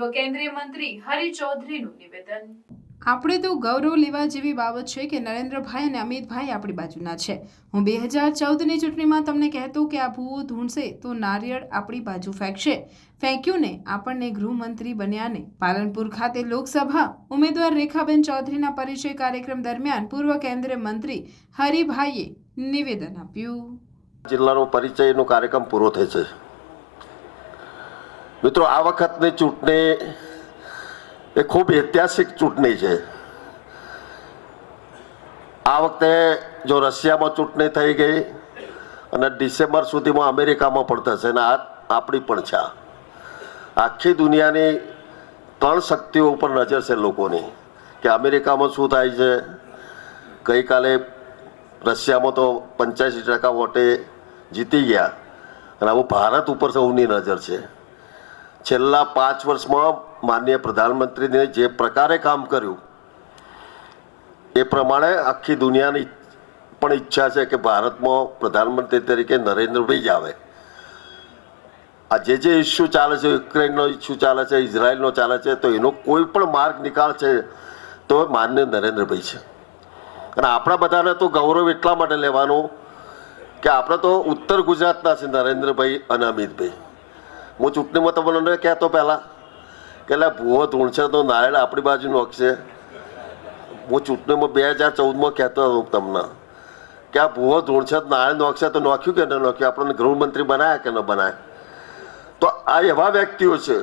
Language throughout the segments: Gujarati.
પૂર્વ કેન્દ્રીય મંત્રી હરિ ચૌધરીનું નિવેદન. આપણે તો ગૌરવ લેવા જેવી બાબત છે કે નરેન્દ્રભાઈ અને અમિતભાઈ આપણી બાજુના છે. હું બે હજાર ચૌદની ચૂંટણીમાં તમને કહેતો કે આ ભૂવો ધૂણશે તો નારિયેળ આપણી બાજુ ફેંકશે. ફેંક્યું ને આપણને ગૃહમંત્રી બન્યા ને પાલનપુર ખાતે લોકસભા. ઉમેદવાર રેખાબેન ચૌધરીના પરિચય કાર્યક્રમ દરમિયાન પૂર્વ કેન્દ્રીય મંત્રી હરિભાઈએ નિવેદન આપ્યું. જિલ્લાનો પરિચયનો કાર્યક્રમ પૂરો થયો છે મિત્રો, આ વખતની ચૂંટણી એ ખૂબ ઐતિહાસિક ચૂંટણી છે. આ વખતે જો રશિયામાં ચૂંટણી થઈ ગઈ અને ડિસેમ્બર સુધીમાં અમેરિકામાં પણ થશે અને આ આપણી પણ છે. આખી દુનિયાની ત્રણ શક્તિઓ ઉપર નજર છે લોકોની કે અમેરિકામાં શું થાય છે. ગઈકાલે રશિયામાં તો પંચ્યાસી ટકા વોટે જીતી ગયા અને આવું ભારત ઉપર સૌની નજર છે. છેલ્લા પાંચ વર્ષમાં માનનીય પ્રધાનમંત્રીને જે પ્રકારે કામ કર્યું, એ પ્રમાણે આખી દુનિયાની પણ ઈચ્છા છે કે ભારતમાં પ્રધાનમંત્રી તરીકે નરેન્દ્રભાઈ જ આવે. આ જે જે ઇસ્યુ ચાલે છે, યુક્રેનનો ઇસ્યુ ચાલે છે, ઇઝરાયલનો ચાલે છે, તો એનો કોઈ પણ માર્ગ નિકાલ છે, તો માન્ય નરેન્દ્રભાઈ છે. અને આપણા બધાને તો ગૌરવ એટલા માટે લેવાનું કે આપણે તો ઉત્તર ગુજરાતના છે નરેન્દ્રભાઈ અને અમિતભાઈ. હું ચૂંટણીમાં તમને કહેતો પહેલાં કે એટલે ભૂવો ધૂણશે તો નારાયણ આપણી બાજુ નોખશે. હું ચૂંટણીમાં બે હજાર ચૌદમાં કહેતો હતો તમને કે આ ભૂવો ધૂણશે તો નારાયણ નોખશે તો નોખ્યું કે ન નોખ્યું? આપણને ગૃહમંત્રી બનાયા કે ન બનાયા? તો આ એવા વ્યક્તિઓ છે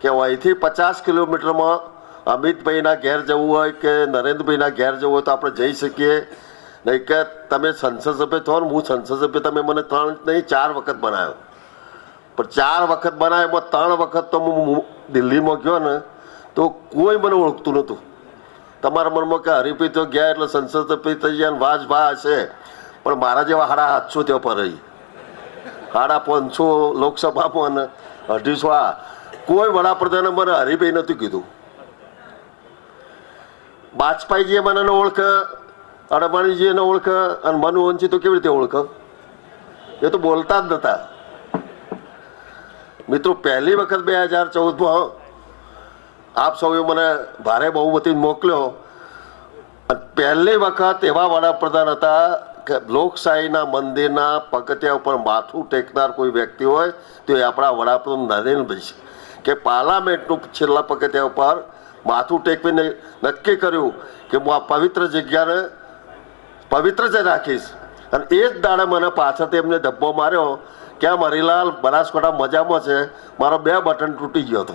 કે અહીંથી પચાસ કિલોમીટરમાં અમિતભાઈના ઘેર જવું હોય કે નરેન્દ્રભાઈના ઘેર જવું હોય તો આપણે જઈ શકીએ. નહીં કે તમે સંસદ સભ્ય થો ને, હું સંસદ સભ્ય, તમે મને ત્રણ નહીં, ચાર વખત બનાવ્યો પણ ચાર વખત બનાવ્યો, એમાં ત્રણ વખત તો હું દિલ્હીમાં ગયો ને, તો કોઈ મને ઓળખતું નહોતું. તમારા મનમાં કે હરીફી તો ગયા એટલે સંસદ થઈ ગયા વાજ ભા હશે. પણ મારા જેવા હાડા હાથસો ત્યાં પર રહી. હાડા પાંચસો લોકસભામાં અને અઢીસો આ. કોઈ વડાપ્રધાને મને હરિભાઈ નથી કીધું. વાજપેયીજીએ મને ઓળખે, અડવાણીજીએ ન ઓળખે, અને મનમોહનજી તો કેવી રીતે ઓળખે? એ તો બોલતા જ નતા. મિત્રો, પહેલી વખત બે હજાર ચૌદમાં આપ સૌએ મને ભારે બહુમતી મોકલ્યો. પહેલી વખત એવા વડાપ્રધાન હતા કે લોકશાહીના મંદિરના પગથિયા ઉપર માથું ટેકનાર કોઈ વ્યક્તિ હોય, તો એ આપણા વડાપ્રધાન નરેન્દ્રભાઈ છે. કે પાર્લામેન્ટનું છેલ્લા પગથિયા ઉપર માથું ટેકવીને નક્કી કર્યું કે હું આ પવિત્ર જગ્યાને પવિત્ર જ રાખીશ. અને એ જ દાડે મને પાછળથી એમને ધબ્બો માર્યો કે આ મરીલાલ બનાસકાંઠા મજામાં છે? મારો બે બટન તૂટી ગયો હતો.